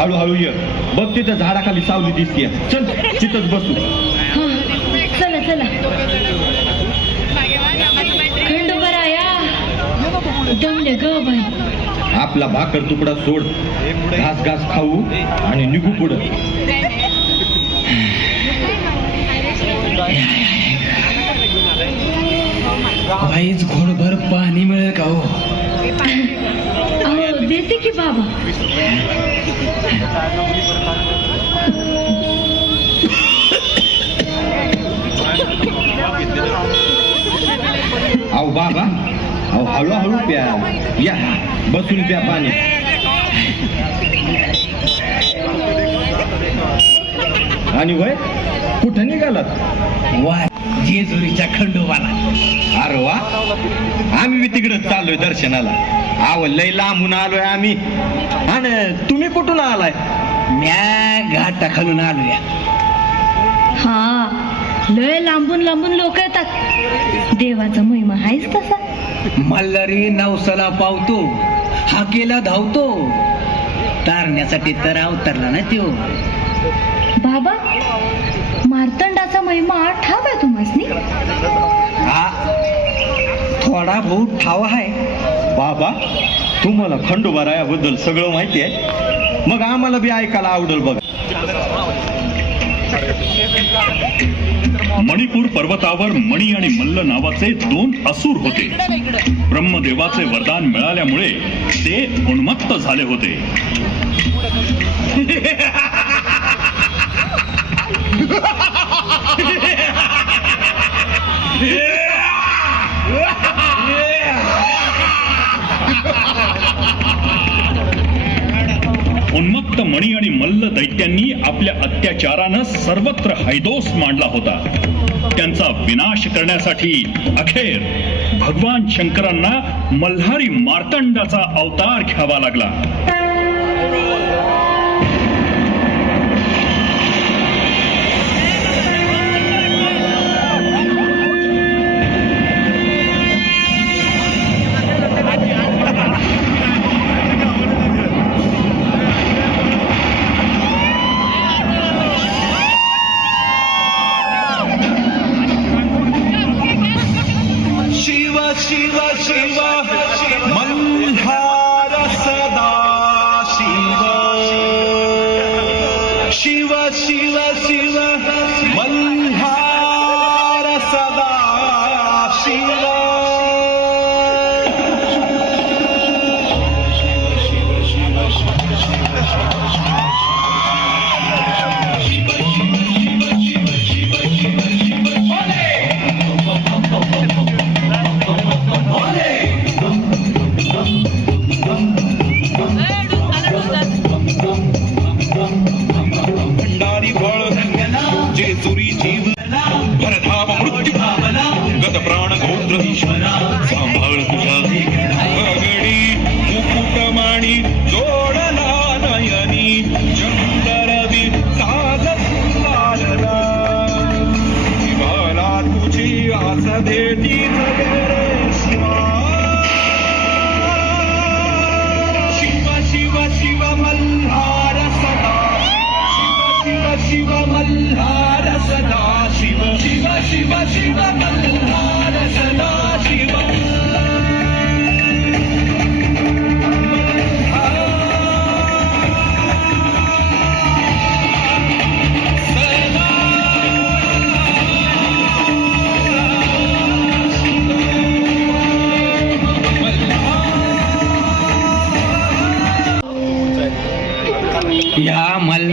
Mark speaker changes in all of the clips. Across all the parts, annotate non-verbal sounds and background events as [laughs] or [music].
Speaker 1: हळूहळू ये. बघ तिथं झाडाखाली सावली दिसतीये. चल तिथंच बसू.
Speaker 2: हा चला चला. खंडोबराया दमले ग बाई.
Speaker 1: आपला भाकर तुकडा सोड. घास घास खाऊ आणि निघू पुढं.
Speaker 3: बाईच घोडभर पाणी मिळेल का हो?
Speaker 2: येते की बाबा?
Speaker 1: अहो बाबा अहो हळूहळू प्या. या बसून प्या पाणी. आणि वय कुठं निघालात?
Speaker 3: वाय. जेजुरीच्या खंडोबाला.
Speaker 1: अरे वा. आम्ही बी तिकडे चाललोय दर्शनाला. आव लय लांबून आलोय आम्ही. आणि तुम्ही कुठून आलाय?
Speaker 3: म्या घाटा खालून आलोया.
Speaker 2: हा लय लांबून लांबून लोक येतात. देवाचा महिमा आहेच तसा.
Speaker 3: मल्हारी नवसाला पावतो हाकेला धावतो. तारण्यासाठी तर अवतरला ना त्यो.
Speaker 2: बाबा मार्तंडाचा महिमा ठाव आहे तुम्हासनी
Speaker 3: थोडा बहुत ठाव आहे.
Speaker 1: बाबा तुम्हाला खंडोबारायाबद्दल सगळं माहिती आहे. मग आम्हाला बी ऐकायला आवडल बघा.
Speaker 4: मणिपूर पर्वतावर मणी आणि मल्ल नावाचे दोन असुर होते. ब्रह्मदेवाचे वरदान मिळाल्यामुळे ते उन्मत्त झाले होते. [laughs] उन्मत्त मणी आणि मल्ल दैत्यांनी आपल्या अत्याचारानं सर्वत्र हैदोस मांडला होता. त्यांचा विनाश करण्यासाठी अखेर भगवान शंकरांना मल्हारी मार्तंडाचा अवतार घ्यावा लागला.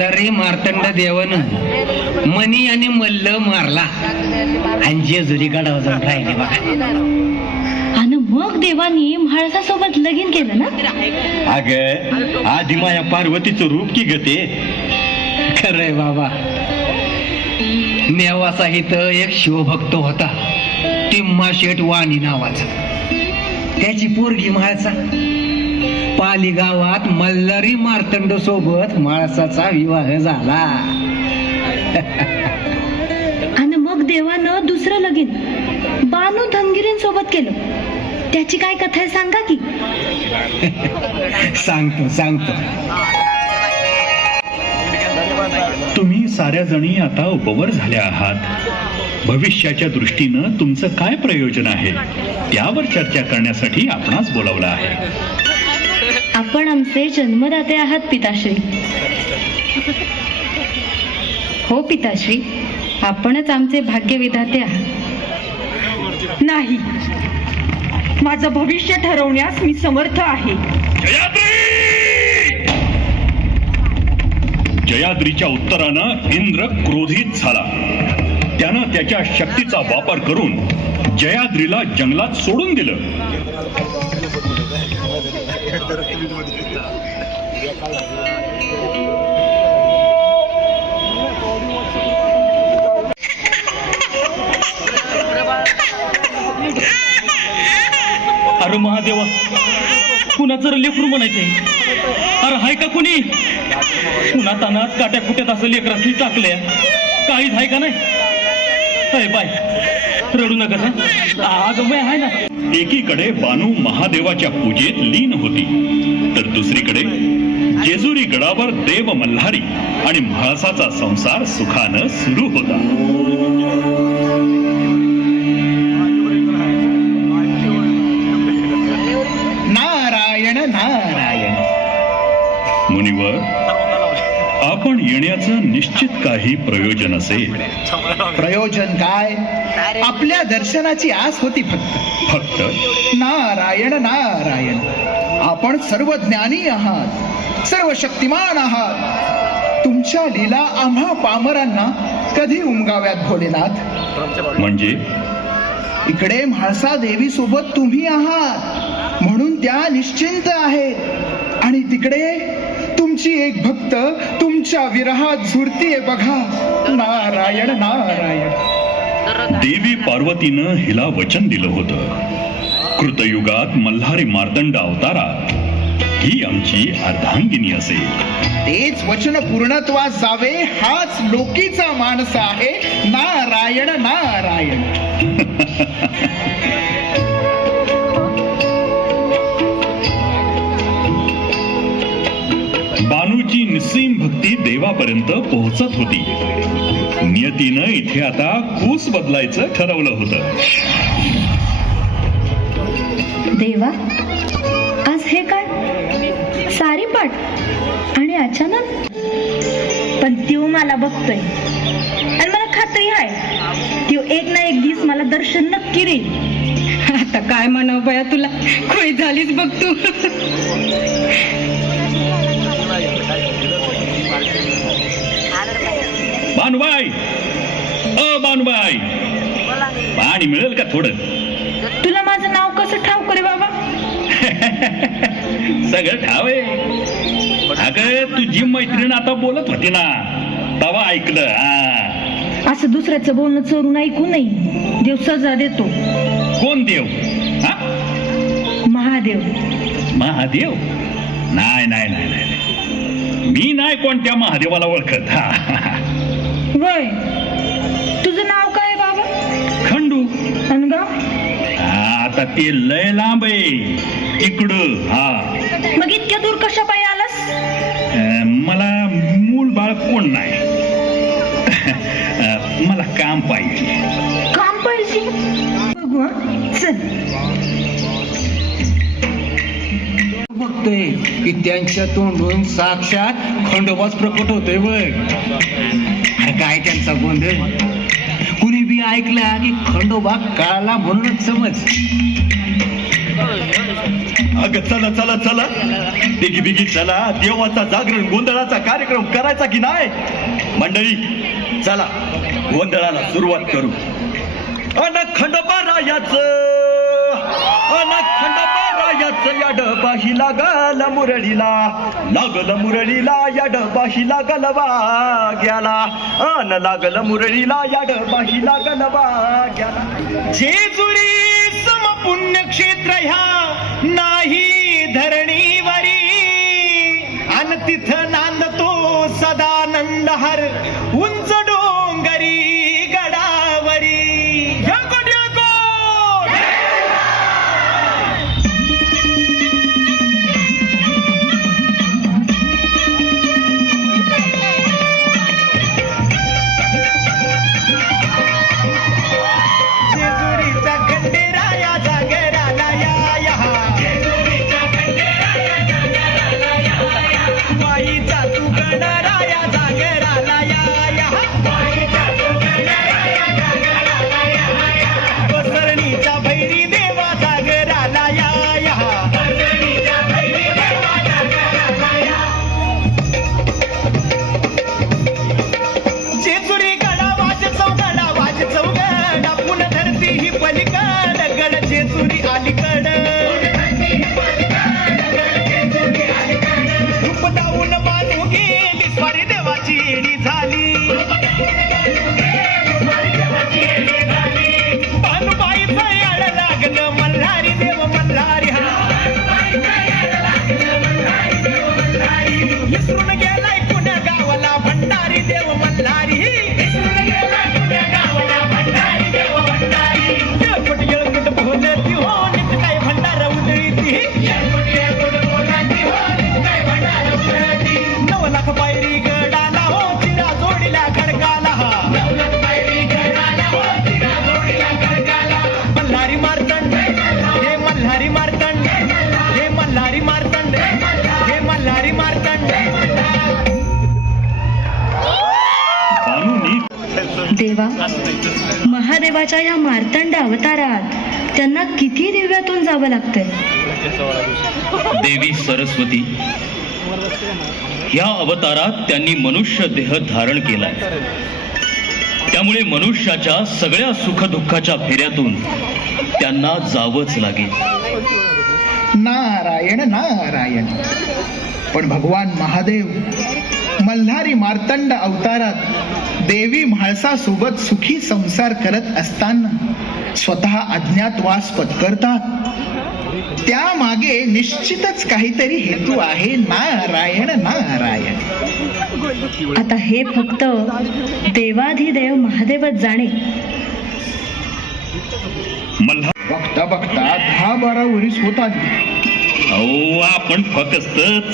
Speaker 5: मल्हारी
Speaker 3: मार्तंड देवानं. मणी आणि मल्ल मारला. आणि जेजुरी गडावर जाऊन राहिले बघा.
Speaker 2: आणि मग देवानी म्हाळसासोबत लगीन केलं ना?
Speaker 1: अग आधी माया पार्वतीचं रूप की गते
Speaker 3: खरंय बाबा. नेवासा इथं एक शिवभक्त होता. टिम्मा शेठ वाणी नावाचा. त्याची पोरगी म्हाळसा. पाली गावात मल्हारी मार्तंड सोबत माळसाचा विवाह झाला.
Speaker 2: आणि मग देवानं दुसरं लगीन बानू धनगिरींसोबत केलं. त्याची काय कथा आहे सांगा की?
Speaker 3: सांगतो सांगतो.
Speaker 6: साऱ्या जणी आता उपवर झाल्या आहात. भविष्याच्या दृष्टीनं तुमचं काय प्रयोजन आहे? त्यावर चर्चा करण्यासाठी आपणास बोलावलं आहे.
Speaker 2: आपण आमचे जन्मदाते आहात पिताश्री. हो पिताश्री. आपणच आमचे भाग्यविधाते आहात.
Speaker 7: नाही. माझं भविष्य ठरवण्यास मी समर्थ आहे.
Speaker 6: जयाद्री! जयाद्रीच्या उत्तरानं इंद्र क्रोधित झाला. त्यानं त्याच्या शक्तीचा वापर करून जयाद्रीला जंगलात सोडून दिलं.
Speaker 8: अरे महादेवा कुणाचं रे लेकरू म्हणायचंय? अरे हाय का कुणी? कुणा तानात काट्या कुट्यात असं लेकरासनी टाकलंय? काहीच आहे का नाही? बाय रडू नका अगं बाय आहे ना.
Speaker 6: एकीकडे बानू महादेवाच्या पूजेत लीन होती तर दुसरीकडे जेजुरी गडावर देव मल्हारी आणि म्हाळसाचा संसार सुखानं सुरू होता. येण्याचं निश्चित काही प्रयोजन असेल.
Speaker 9: प्रयोजन काय? आपल्या दर्शनाची आस होती फक्त.
Speaker 6: फक्त?
Speaker 9: नारायण नारायण. आपण सर्व ज्ञानी आहात. सर्व शक्तिमान आहात. तुमच्या लीला आम्हा पामरांना कधी उमगाव्यात भोलेनाथ?
Speaker 6: म्हणजे?
Speaker 9: इकडे म्हाळसा देवी सोबत तुम्ही आहात. म्हणून त्या निश्चिंत आहेत. आणि तिकडे तुमची एक भक्त तुमच्या विरहात झुरतीये बघा. नारायण नारायण.
Speaker 6: देवी पार्वतीनं हिला वचन दिलं होतं. कृतयुगात मल्हारी मार्तंड अवतारात ही आमची अर्धांगिनी असेल.
Speaker 9: तेच वचन पूर्णत्वास जावे हाच लोकीचा मानस आहे. नारायण नारायण. [laughs]
Speaker 6: पर्यंत पोहोचत होती. नियतीनं इथे आता कूस बदलायचं ठरवलं होतं.
Speaker 2: देवा आज हे काय? सारी पाठ आणि अचानक? पण त्यो मला बघतोय. आणि मला खात्री आहे त्यो एक ना एक दिवस मला दर्शन नक्की देईल.
Speaker 7: आता काय म्हणाव बया तुला? खोय झालीच बघ तू.
Speaker 6: बानुबाई अ बानुबाई पाणी मिळेल का थोडं?
Speaker 2: तुला माझं नाव कसं ठाव करे बाबा? [laughs]
Speaker 6: सगळं ठाव आहे. अगं तुझी मैत्रीण आता बोलत होती ना तवा ऐकलं हा.
Speaker 2: असं दुसऱ्याचं बोलणं चोरून ऐकू नाही देव सजा देतो.
Speaker 6: कोण देव? हा?
Speaker 2: महादेव.
Speaker 6: महादेव? नाही नाही नाही नाही नाही. मी नाही कोणत्या महादेवाला ओळखत. हा.
Speaker 2: वय. तुझं नाव काय आहे बाबा?
Speaker 6: खंडू. हा, आता ते लय लांब आहे. इकडं हा.
Speaker 2: मग इतक्या दूर कशा पायी आलास?
Speaker 6: अं, मला मूल बाळ कोण नाही. अं, मला काम पाहिजे.
Speaker 2: काम पाहिजे? बघू हं. चल.
Speaker 3: बघतोय की त्यांच्या तोंडून साक्षात खंडोबाच प्रकट होतोय बघ. काय त्यांचा गोंधळ. कुणी बी ऐकला की खंडोबा काळाला म्हणूनच समज.
Speaker 1: अगं चला चला चला. बिगी बिगी चला. देवाचा जागरण गोंधळाचा कार्यक्रम करायचा की नाही? मंडळी चला. गोंधळाला सुरुवात करू. अन खंडोबा रायाच. अन खंडोबा रायाचं या बाही लागल मुरळीला. लागल मुरळीला या बाही लागल वाग्याला अन लागल मुरळीला या बाही लागल वाग्याला जेजुरी समपुण्यक्षेत्र ह्या नाही
Speaker 10: धरणी. महादेवाच्या या मार्तंड अवतारात त्यांना किती दिव्यातून जावं लागतंय?
Speaker 8: देवी सरस्वती ह्या अवतारात त्यांनी मनुष्य देह धारण केलाय. त्यामुळे मनुष्याच्या सगळ्या सुखदुःखाच्या फेऱ्यातून त्यांना जावंच लागेल.
Speaker 9: नारायण नारायण. पण भगवान महादेव मल्हारी मार्तंड अवतारात देवी म्हाळसासोबत सुखी संसार करत असताना स्वतः अज्ञातवास पत्करतात. त्यामागे निश्चितच काहीतरी हेतू आहे. नारायण नारायण.
Speaker 10: आता हे फक्त देवाधिदेव महादेवच जाणे.
Speaker 6: मल्हार
Speaker 9: बघता बघता दहा बारा वरीस होत आली
Speaker 6: अहो आपण फक्त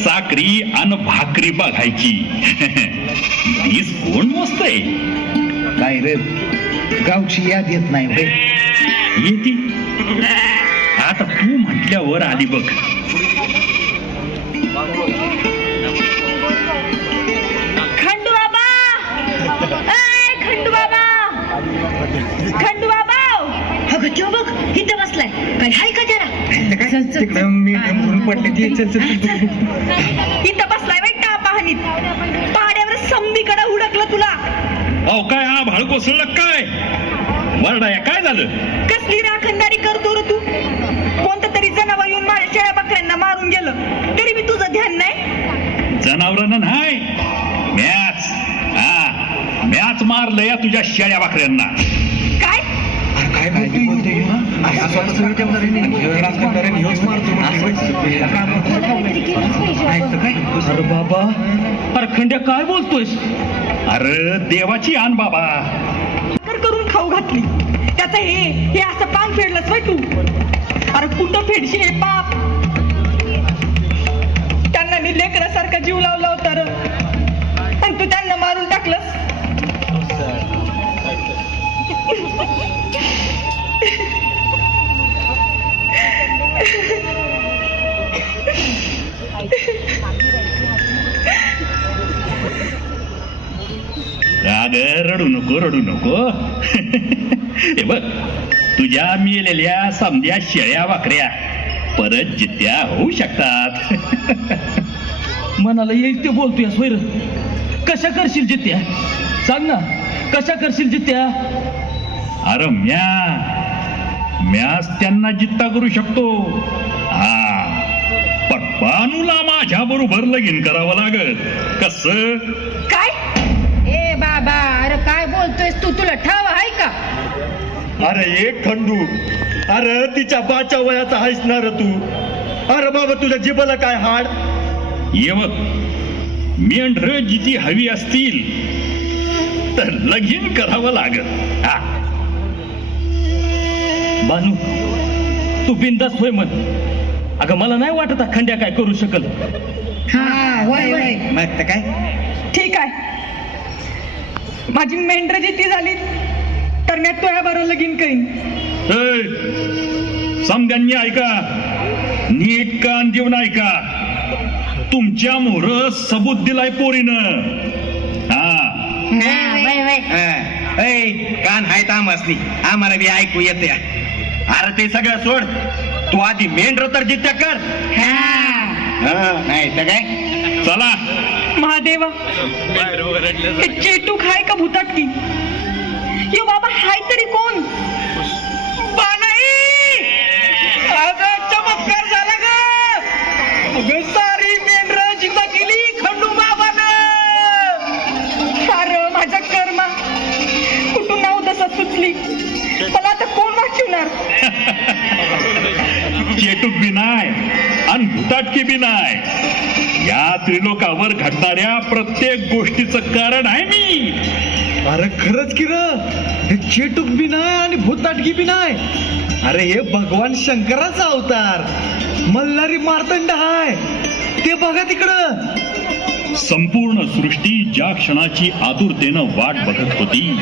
Speaker 6: चाकरी आणि भाकरी बघायची. वीस कोण मोजतय
Speaker 9: काय रे? गावची याद येत नाही होय
Speaker 6: येते. आता तू म्हटल्यावर आली बघ.
Speaker 10: खंडू बाबा! ए, खंडू बाबा! खंडू बाबा! अगं तो बघ इथं बसलाय. काय हाय का जरा इथं बसलाय बाई का पाहणीत? पहाड्यावर संमीकडे हुडकलं तुला.
Speaker 6: अहो काय हा भाळ कोसळलं काय? वरडाया काय झालं?
Speaker 7: कसली राखणदारी करतो रे तू? कोणतं तरी जनावर येऊन माझ्या शेळ्या बकऱ्यांना मारून गेलं. तरी मी तुझं ध्यान नाही?
Speaker 6: जनावरांना नाही. मॅच हा. मॅच मारलं या तुझ्या शेळ्या भाकऱ्यांना
Speaker 7: काय
Speaker 8: अरे बाबा अरे खंड्या काय बोलतोयस?
Speaker 6: अरे देवाची आण बाबा.
Speaker 7: कर करून खाऊ घातली. त्याचं हे हे असं पान फेडलंच होय तू? अरे कुठं फेडशील हे पाप? त्यांना मी लेकरासारखा जीव लावला होता
Speaker 6: राग रडू नको रडू नको हे बघ तुझ्या मेलेल्या समध्या शेळ्या भाकऱ्या परत जित्या होऊ शकतात
Speaker 8: मनाला येईल ते बोलतोयस वैर कशा करशील जित्या सांग ना कशा करशील जित्या
Speaker 6: अरे म्या म्याच त्यांना जित्ता करू शकतो हा पण बानूला माझ्या बरोबर लगीन करावं लागल कस
Speaker 7: काय
Speaker 11: तू तुला ठाव आहे का?
Speaker 1: अरे एक खंडू. अरे तिच्या बाच्या वयाचा आहेस ना रे तू. अरे बाबा तुझ्या जिबाला काय हाड?
Speaker 6: ये बघ. मेंढर जिती हवी असतील तर लगीन करावं लागल. हा.
Speaker 8: बानू तू बिंदास होय म्हण. अगं मला नाही वाटत खंड्या काय करू शकल.
Speaker 11: हा वय वय
Speaker 9: मग काय?
Speaker 7: ठीक आहे. माझी मेंढर जिती झाली तर मी तुझ्या बरोबर लगीन करीन.
Speaker 6: ए, समद्यांनी ऐका. नीट कान देऊन ऐका. तुमच्या मोर सबूत दिलाय पोरीनं. हा.
Speaker 11: हा,
Speaker 1: कान हाय तामसनी आम्हाला बी ऐकू येते. अरे ते सगळं सोड. तू आधी मेंढर तर जित्या कर. नाही तर काय?
Speaker 6: चला.
Speaker 7: महादेवा चेटू खाय का भूताटकी यो बाबा हाय तरी कोण? बाणाई
Speaker 12: अगं चमत्कार झाला ग. कर्मा. कुठून सुचली? कोण [laughs] चेटूक बिनाय आणि भूताटकी बिनाय या त्रिलोकावर घडणाऱ्या प्रत्येक गोष्टीचं कारण आहे मी.
Speaker 13: अरे खरंच कि हे चेटूक बी नाही आणि भूताटकी बी नाही. अरे हे भगवान शंकराचा अवतार मल्हारी मार्तंड हाय. ते बघा तिकडं.
Speaker 12: संपूर्ण सृष्टी ज्या क्षणाची आतुरतेनं वाट बघत होती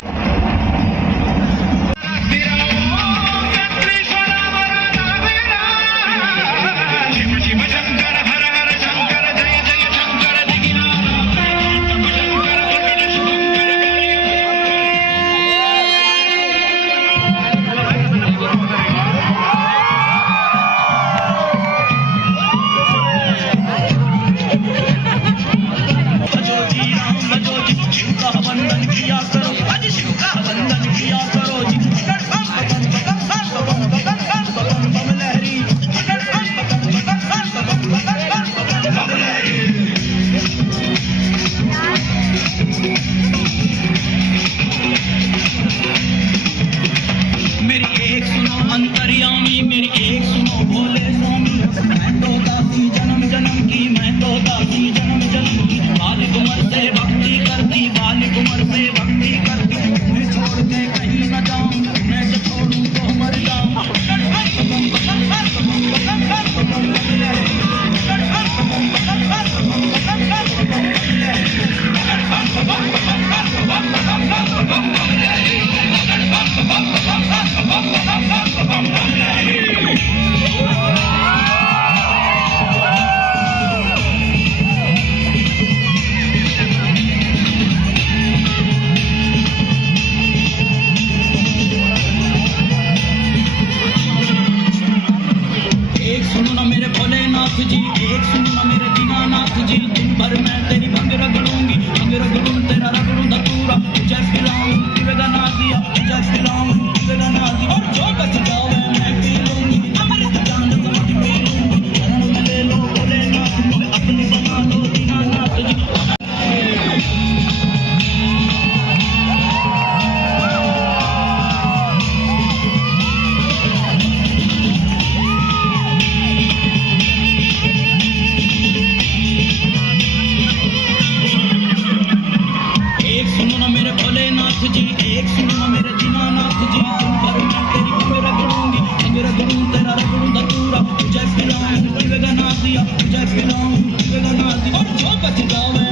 Speaker 13: fucking ball, man.